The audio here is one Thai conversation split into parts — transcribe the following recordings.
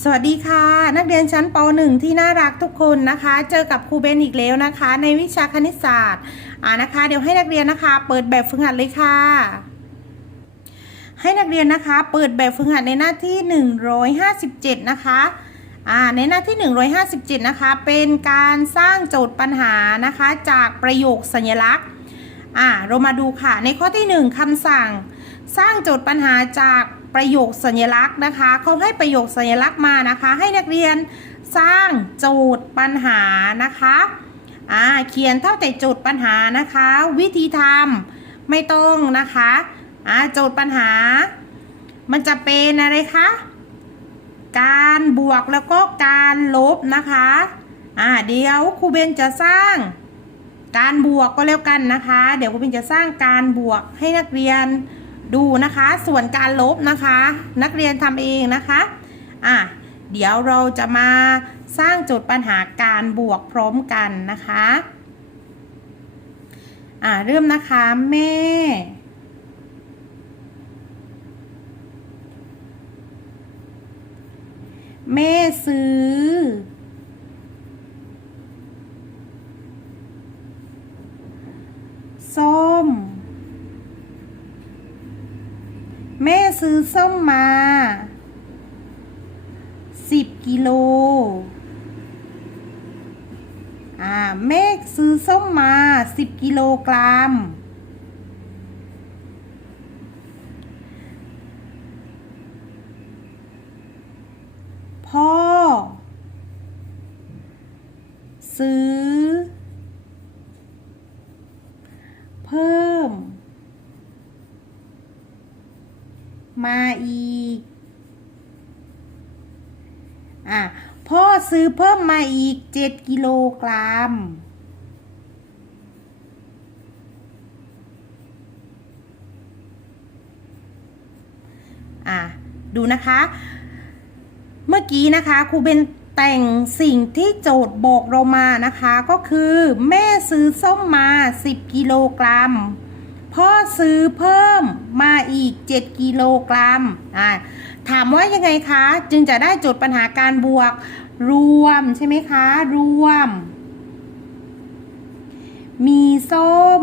สวัสดีค่ะ นักเรียนชั้นป .1 ที่น่ารักทุกคนนะคะ เจอกับครูเบนอีกแล้วนะคะ ในวิชาคณิตศาสตร์อ่านะคะ เดี๋ยวให้นักเรียนนะคะ เปิดแบบฝึกหัดเลยค่ะ ให้นักเรียนนะคะ เปิดแบบฝึกหัดในหน้าที่ 157 นะคะอ่าในหน้าที่ 157 นะคะ เป็นการสร้างโจทย์ปัญหานะคะ จากประโยคสัญลักษณ์อ่าเรามาดูค่ะ ในข้อที่ 1คำสั่ง สร้างโจทย์ปัญหาจาก ประโยคสัญลักษณ์นะคะเขาให้ประโยคสัญลักษณ์มานะคะ ให้นักเรียนสร้างโจทย์ปัญหานะคะอ่าเขียนเท่าแต่โจทย์ปัญหานะคะ วิธีทำไม่ต้องนะคะอ่าโจทย์ปัญหา มันจะเป็นอะไรคะการบวกแล้วก็การลบนะคะอ่าเดี๋ยวครูเบนจะสร้างการบวกก็แล้วกันนะคะ เดี๋ยวครูเบนจะสร้างการบวกให้นักเรียน ดูนะคะ ส่วนการลบนะคะ นักเรียนทำเองนะคะอะเดี๋ยวเราจะมาสร้างโจทย์ปัญหาการบวกพร้อมกันนะคะอะเริ่มนะคะแม่ แม่ซื้อ ส้ม แม่ ซื้อส้มมาสิบกิโล อ่าแม่ซื้อส้มมาสิบกิโลกรัม พ่อ ซื้อ เพิ่ม มาอีก อะ พ่อซื้อเพิ่มมาอีก7กิโลกรัม อะ ดูนะคะ เมื่อกี้นะคะครูเบนแต่งสิ่งที่โจทย์บอกเรามานะคะ ก็คือ แม่ซื้อส้มมา 10 กิโลกรัม พ่อซื้อเพิ่มมาอีก 7 กิโลกรัมอ่าถามว่ายังไงคะ จึงจะได้โจทย์ปัญหาการบวก รวมใช่ไหมคะ รวม มีส้ม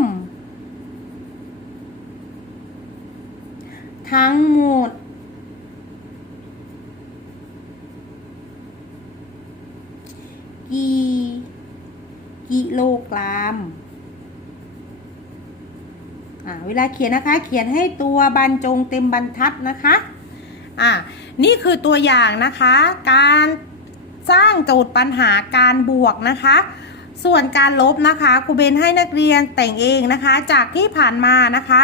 ทั้งหมดกี่กิโลกรัม เวลาเขียนนะคะ เขียนให้ตัวบรรจงเต็มบรรทัดนะคะอ่านี่คือตัวอย่างนะคะ การสร้างโจทย์ปัญหาการบวกนะคะ ส่วนการลบนะคะครูเบนให้นักเรียนแต่งเองนะคะ จากที่ผ่านมานะคะ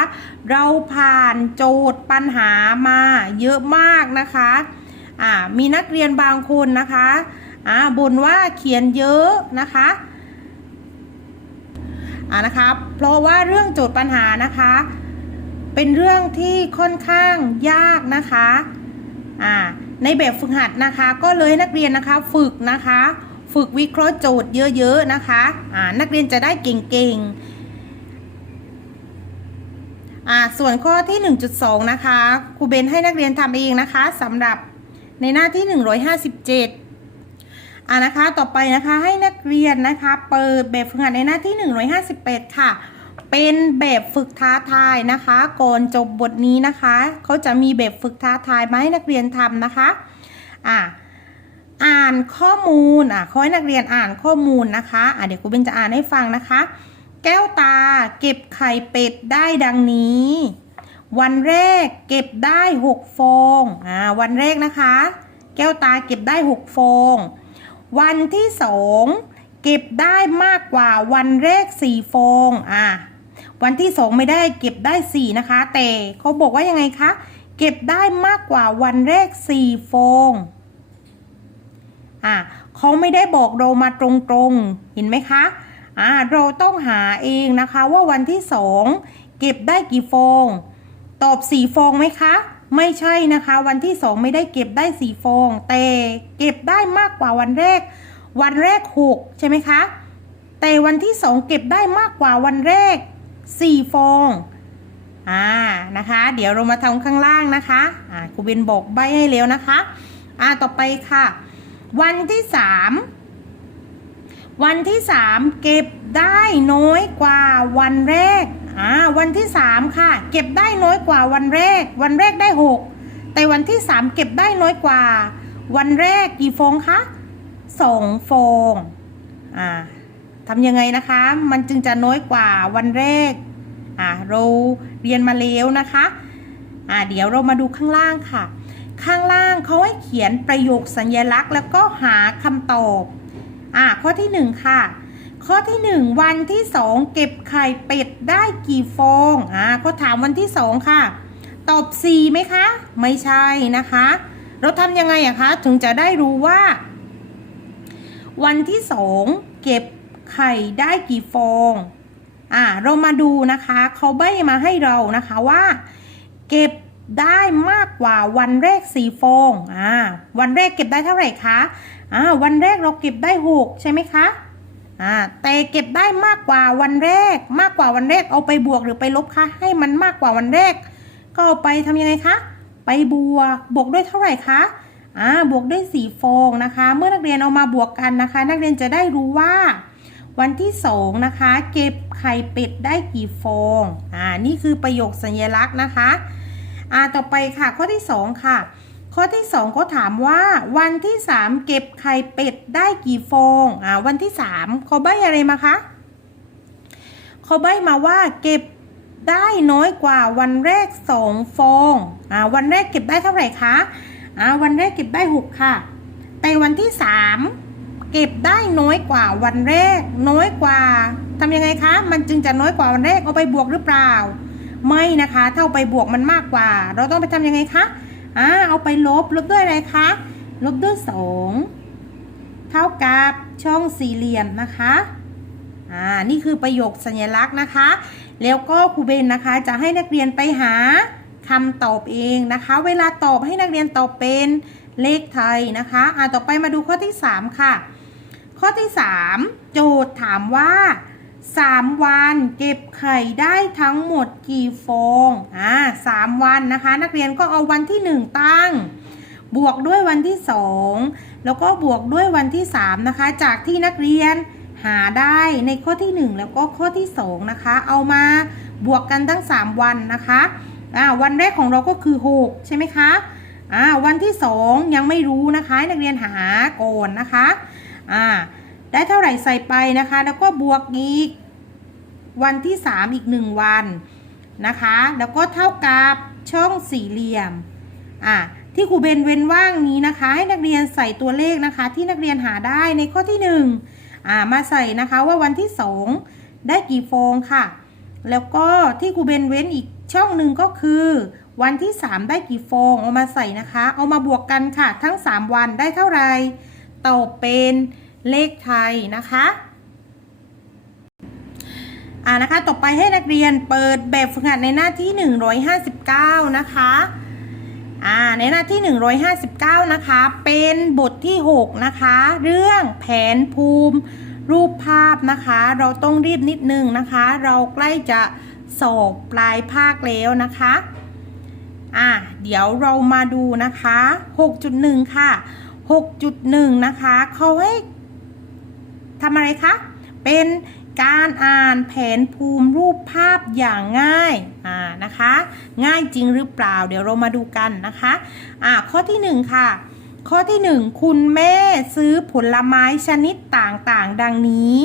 เราผ่านโจทย์ปัญหามาเยอะมากนะคะอ่ามีนักเรียนบางคนนะคะอ่าบ่นว่าเขียนเยอะนะคะ อ่านะคะ เพราะว่าเรื่องโจทย์ปัญหานะคะ เป็นเรื่องที่ค่อนข้างยากนะคะอ่าในแบบฝึกหัดนะคะ ก็เลยนักเรียนนะคะฝึกนะคะ ฝึกวิเคราะห์โจทย์เยอะๆนะคะอ่านักเรียนจะได้เก่งๆอ่าส่วนข้อที่ 1.2 นะคะครูเบนให้นักเรียนทำเองนะคะสำหรับในหน้าที่ 157 อ่านะคะต่อไปนะคะให้นักเรียนนะคะเปิดแบบฝึกหัดในหน้าที่ 158ค่ะ เป็นแบบฝึกท้าทายนะคะก่อนจบบทนี้นะคะเขาจะมีแบบฝึกท้าทายมาให้นักเรียนทำนะคะอ่าอ่านข้อมูลอะขอให้นักเรียนอ่านข้อมูลนะคะอ่าเดี๋ยวครูเบนจะอ่านให้ฟังนะคะ แก้วตาเก็บไข่เป็ดได้ดังนี้ วันแรกเก็บได้ 6 ฟองอ่าวันแรกนะคะ แก้วตาเก็บได้ 6 ฟอง วันที่สองเก็บได้มากกว่าวันแรกสี่ฟองอะวันที่สองไม่ได้เก็บได้สี่นะคะ แต่เขาบอกว่ายังไงคะเก็บได้มากกว่าวันแรกสี่ฟองอะเขาไม่ได้บอกเรามาตรงๆเห็นไหมคะอ่าเราต้องหาเองนะคะว่าวันที่สองเก็บได้กี่ฟอง ตอบสี่ฟองไหมคะ ไม่ใช่นะคะ วันที่สองไม่ได้เก็บได้สี่ฟอง แต่เก็บได้มากกว่าวันแรก วันแรกหกใช่ไหมคะ แต่วันที่สองเก็บได้มากกว่าวันแรกสี่ฟองอ่านะคะ เดี๋ยวเรามาทำข้างล่างนะคะอ่าครูเบนบอกใบให้แล้วนะคะอ่าต่อไปค่ะ วันที่สามวันที่สามเก็บได้น้อยกว่าวันแรก อ่าวันที่สามค่ะ เก็บได้น้อยกว่าวันแรก วันแรกได้หกแต่วันที่สามเก็บได้น้อยกว่า วันแรกกี่ฟองคะสองฟองอ่าทำยังไงนะคะ มันจึงจะน้อยกว่าวันแรกอ่าเราเรียนมาแล้วนะคะอ่าเดี๋ยวเรามาดูข้างล่างค่ะ ข้างล่างเขาให้เขียนประโยคสัญลักษณ์ แล้วก็หาคำตอบอ่าข้อที่หนึ่งค่ะ ข้อที่หนึ่งวันที่สองเก็บไข่เป็ด ได้กี่ฟองอ่าเขาถามวันที่สองค่ะ ตอบสี่ไหมคะ ไม่ใช่นะคะ เราทำยังไงอะคะถึงจะได้รู้ว่า วันที่สองเก็บไข่ได้กี่ฟองอ่าเรามาดูนะคะเขาใบมาให้เรานะคะว่า เก็บได้มากกว่าวันแรกสี่ฟองอ่าวันแรกเก็บได้เท่าไหร่คะอ่าวันแรกเราเก็บได้หกใช่ไหมคะ อ่าแต่เก็บได้มากกว่าวันแรก มากกว่าวันแรกเอาไปบวกหรือไปลบคะให้มันมากกว่าวันแรก ก็เอาไปทำยังไงคะ ไปบวกบวกด้วยเท่าไหร่คะอ่าบวกด้วยสี่ฟองนะคะ เมื่อนักเรียนเอามาบวกกันนะคะ นักเรียนจะได้รู้ว่า วันที่สองนะคะ เก็บไข่เป็ดได้กี่ฟองอ่านี่คือประโยคสัญลักษณ์นะคะอ่าต่อไปค่ะข้อที่สองค่ะ ข้อที่สองก็ถามว่า วันที่สามเก็บไข่เป็ดได้กี่ฟองอ่าวันที่สามเขาใบอะไรมาคะเขาใบมาว่าเก็บได้น้อยกว่าวันแรกสองฟองอ่าวันแรกเก็บได้เท่าไหร่คะอ่าวันแรกเก็บได้หกค่ะ แต่วันที่สามเก็บได้น้อยกว่าวันแรก น้อยกว่าทำยังไงคะ มันจึงจะน้อยกว่าวันแรกเอาไปบวกหรือเปล่า ไม่นะคะถ้าเอาไปบวกมันมากกว่า เราต้องไปทำยังไงคะ อ่าเอาไปลบลบด้วยอะไรคะ ลบด้วยสองเท่ากับช่องสี่เหลี่ยมนะคะอ่านี่คือประโยคสัญลักษณ์นะคะ แล้วก็ครูเบนนะคะจะให้นักเรียนไปหาคำตอบเองนะคะ เวลาตอบให้นักเรียนตอบเป็นเลขไทยนะคะอ่าต่อไปมาดูข้อที่ 3 ค่ะ ข้อที่ 3 โจทย์ถามว่า 3วันเก็บไข่ได้ทั้งหมดกี่ฟองอ่าสามวันนะคะ นักเรียนก็เอาวันที่1ตั้ง บวกด้วยวันที่2แล้วก็บวกด้วยวันที่3นะคะ จากที่นักเรียนหาได้ในข้อที่1แล้วก็ข้อที่2นะคะ เอามาบวกกันทั้ง3วันนะคะอ่าวันแรกของเราก็คือ6ใช่ไหมคะอ่าวันที่2ยังไม่รู้นะคะ นักเรียนหาก่อนนะคะอ่า ได้เท่าไหร่ใส่ไปนะคะ แล้วก็บวกอีก วันที่ 3 อีก 1 วันนะคะ แล้วก็เท่ากับช่องสี่เหลี่ยมอ่าที่ครูเบนเว้นว่างนี้นะคะ ให้นักเรียนใส่ตัวเลขนะคะ ที่นักเรียนหาได้ในข้อที่1อ่ามาใส่นะคะว่าวันที่ 2 ได้กี่ฟองค่ะ แล้วก็ที่ครูเบนเว้นอีกช่องหนึ่งก็คือ วันที่ 3 ได้กี่ฟองเอามาใส่นะคะ เอามาบวกกันค่ะ ทั้ง 3 วันได้เท่าไหร่ตอบเป็น เลขไทยนะคะอ่านะคะ ต่อไปให้นักเรียนเปิดแบบฝึกหัดในหน้าที่ 159 นะคะอ่าในหน้าที่ 159 นะคะ เป็นบทที่ 6 นะคะ เรื่องแผนภูมิรูปภาพนะคะ เราต้องรีบนิดนึงนะคะ เราใกล้จะสอบปลายภาคแล้วนะคะอ่าเดี๋ยวเรามาดูนะคะ 6.1 ค่ะ 6.1 นะคะ เขาให้ ทำอะไรคะ เป็นการอ่านแผนภูมิรูปภาพอย่างง่ายอ่านะคะ ง่ายจริงหรือเปล่า เดี๋ยวเรามาดูกันนะคะอ่าข้อที่ 1 ค่ะ ข้อที่ 1 คุณแม่ซื้อผลไม้ชนิดต่างๆ ดังนี้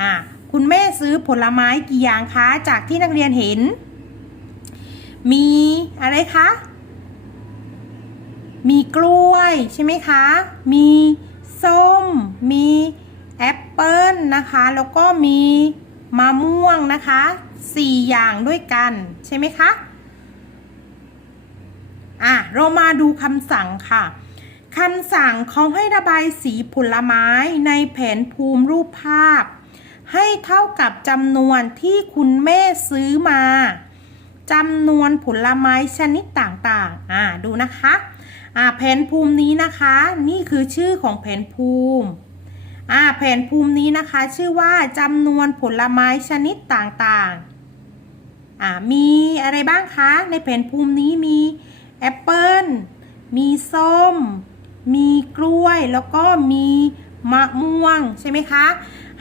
อ่าคุณแม่ซื้อผลไม้กี่อย่างคะ จากที่นักเรียนเห็น มีอะไรคะ มีกล้วยใช่ไหมคะ มีส้ม มี แอปเปิลนะคะ แล้วก็มีมะม่วงนะคะสี่อย่างด้วยกันใช่ไหมคะ อะ เรามาดูคำสั่งค่ะคำสั่งเขาให้ระบายสีผลไม้ในแผนภูมิรูปภาพ ให้เท่ากับจำนวนที่คุณแม่ซื้อมาจำนวนผลไม้ชนิดต่างๆ อ่าดูนะคะ อ่าแผนภูมินี้นะคะ นี่คือชื่อของแผนภูมิ อ่าแผนภูมินี้นะคะ ชื่อว่าจำนวนผลไม้ชนิดต่างๆอ่ามีอะไรบ้างคะ ในแผนภูมินี้มีแอปเปิลมีส้ม มีกล้วย แล้วก็มีมะม่วงใช่ไหมคะ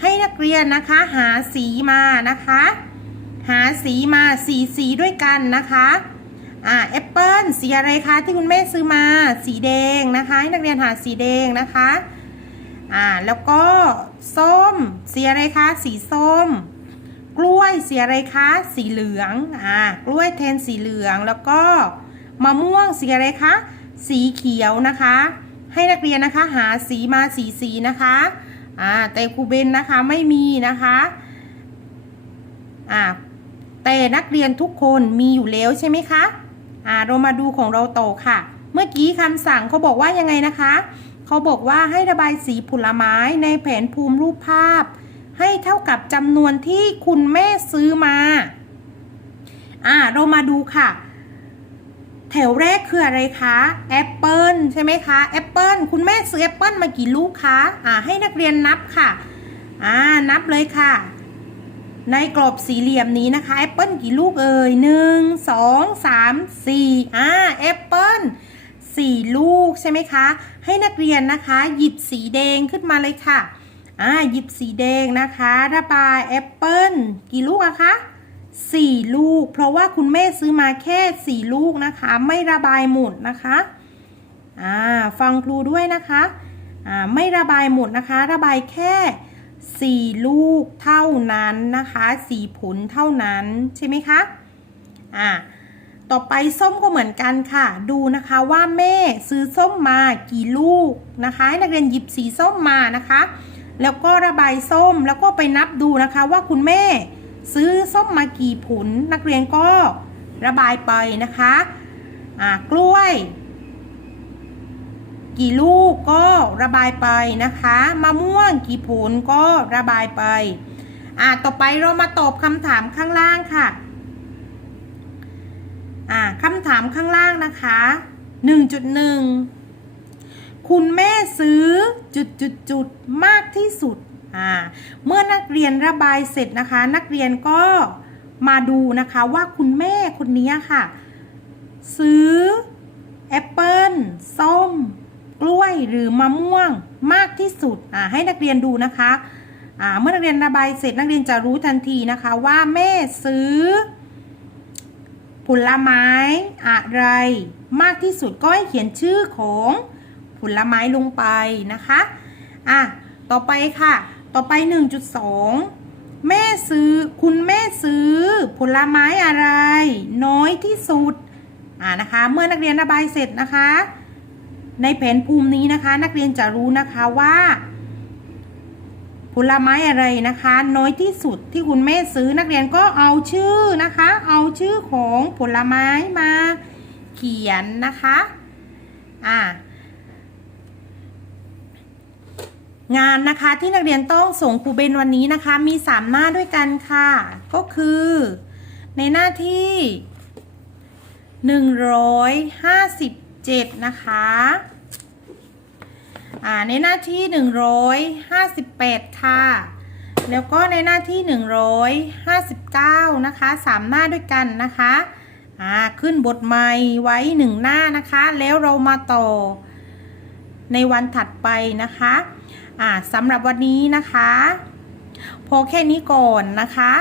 ให้นักเรียนนะคะหาสีมานะคะ หาสีมาสีสีด้วยกันนะคะอ่าแอปเปิลสีอะไรคะที่คุณแม่ซื้อมาสีแดงนะคะ ให้นักเรียนหาสีแดงนะคะ อ่าแล้วก็ส้มสีอะไรคะสีส้ม กล้วยสีอะไรคะสีเหลืองอ่ากล้วยแทนสีเหลืองแล้วก็มะม่วงสีอะไรคะสีเขียวนะคะ ให้นักเรียนนะคะหาสีมาสีสีนะคะอ่าแต่ครูเบนนะคะไม่มีนะคะอ่าแต่นักเรียนทุกคนมีอยู่แล้วใช่ไหมคะอ่าเรามาดูของเราโตค่ะ เมื่อกี้คำสั่งเขาบอกว่ายังไงนะคะ เขาบอกว่าให้ระบายสีผลไม้ในแผนภูมิรูปภาพ ให้เท่ากับจำนวนที่คุณแม่ซื้อมาอ่าเรามาดูค่ะ แถวแรกคืออะไรคะแอปเปิลใช่ไหมคะแอปเปิลคุณแม่ซื้อแอปเปิลมากี่ลูกคะอ่าให้นักเรียนนับค่ะอ่านับเลยค่ะ ในกรอบสี่เหลี่ยมนี้นะคะแอปเปิลกี่ลูกเอ่ยหนึ่งสองสามสี่อ่าแอปเปิล สี่ลูกใช่ไหมคะ ให้นักเรียนนะคะ หยิบสีแดงขึ้นมาเลยค่ะอ่าหยิบสีแดงนะคะระบายแอปเปิ้ลกี่ลูกอะคะสี่ลูก เพราะว่าคุณแม่ซื้อมาแค่สี่ลูกนะคะ ไม่ระบายหมดนะคะอ่าฟังครูด้วยนะคะอ่าไม่ระบายหมดนะคะ ระบายแค่สี่ลูกเท่านั้นนะคะสี่ผลเท่านั้นใช่ไหมคะอ่า ต่อไปส้มก็เหมือนกันค่ะ ดูนะคะว่าแม่ซื้อส้มมากี่ลูกนะคะให้นักเรียนหยิบสีส้มมานะคะ แล้วก็ระบายส้มแล้วก็ไปนับดูนะคะว่าคุณแม่ซื้อส้มมากี่ผล นักเรียนก็ระบายไปนะคะอ่ากล้วย กี่ลูกก็ระบายไปนะคะมะม่วงกี่ผลก็ระบายไปอ่าต่อไปเรามาตอบคำถามข้างล่างค่ะ อ่าคำถามข้างล่างนะคะ 1.1 คุณแม่ซื้อจุดจุดจุดมากที่สุดอ่าเมื่อนักเรียนระบายเสร็จนะคะ นักเรียนก็มาดูนะคะว่าคุณแม่คนนี้ค่ะ ซื้อแอปเปิลส้ม กล้วยหรือมะม่วงมากที่สุดอ่าให้นักเรียนดูนะคะอ่าเมื่อนักเรียนระบายเสร็จนักเรียนจะรู้ทันทีนะคะว่าแม่ซื้อ ผลไม้อะไร มากที่สุดก็ให้เขียนชื่อของผลไม้ลงไปนะคะอะต่อไปค่ะ ต่อไป 1.2 แม่ซื้อคุณแม่ซื้อ ผลไม้อะไร น้อยที่สุดอ่านะคะ เมื่อนักเรียนระบายเสร็จนะคะ ในแผนภูมินี้นะคะ นักเรียนจะรู้นะคะว่า ผลไม้อะไรนะคะ น้อยที่สุดที่คุณแม่ซื้อนักเรียนก็เอาชื่อนะคะ เอาชื่อของผลไม้มาเขียนนะคะอ่างานนะคะที่นักเรียนต้องส่งครูเบนวันนี้นะคะ มีสามหน้าด้วยกันค่ะ ก็คือ ในหน้าที่หนึ่งร้อยห้าสิบเจ็ดนะคะ อ่าในหน้าที่ 158 ค่ะ แล้วก็ในหน้าที่ 159 นะคะสามหน้าด้วยกันนะคะอ่าขึ้นบทใหม่ไว้หนึ่งหน้านะคะ แล้วเรามาต่อในวันถัดไปนะคะอ่าสำหรับวันนี้นะคะ พอแค่นี้ก่อนนะคะ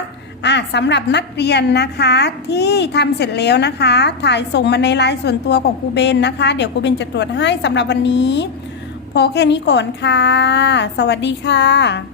อ่าสำหรับนักเรียนนะคะที่ทำเสร็จแล้วนะคะ ถ่ายส่งมาในไลน์ส่วนตัวของครูเบนนะคะ เดี๋ยวครูเบนจะตรวจให้สำหรับวันนี้ พอแค่นี้ก่อนค่ะ สวัสดีค่ะ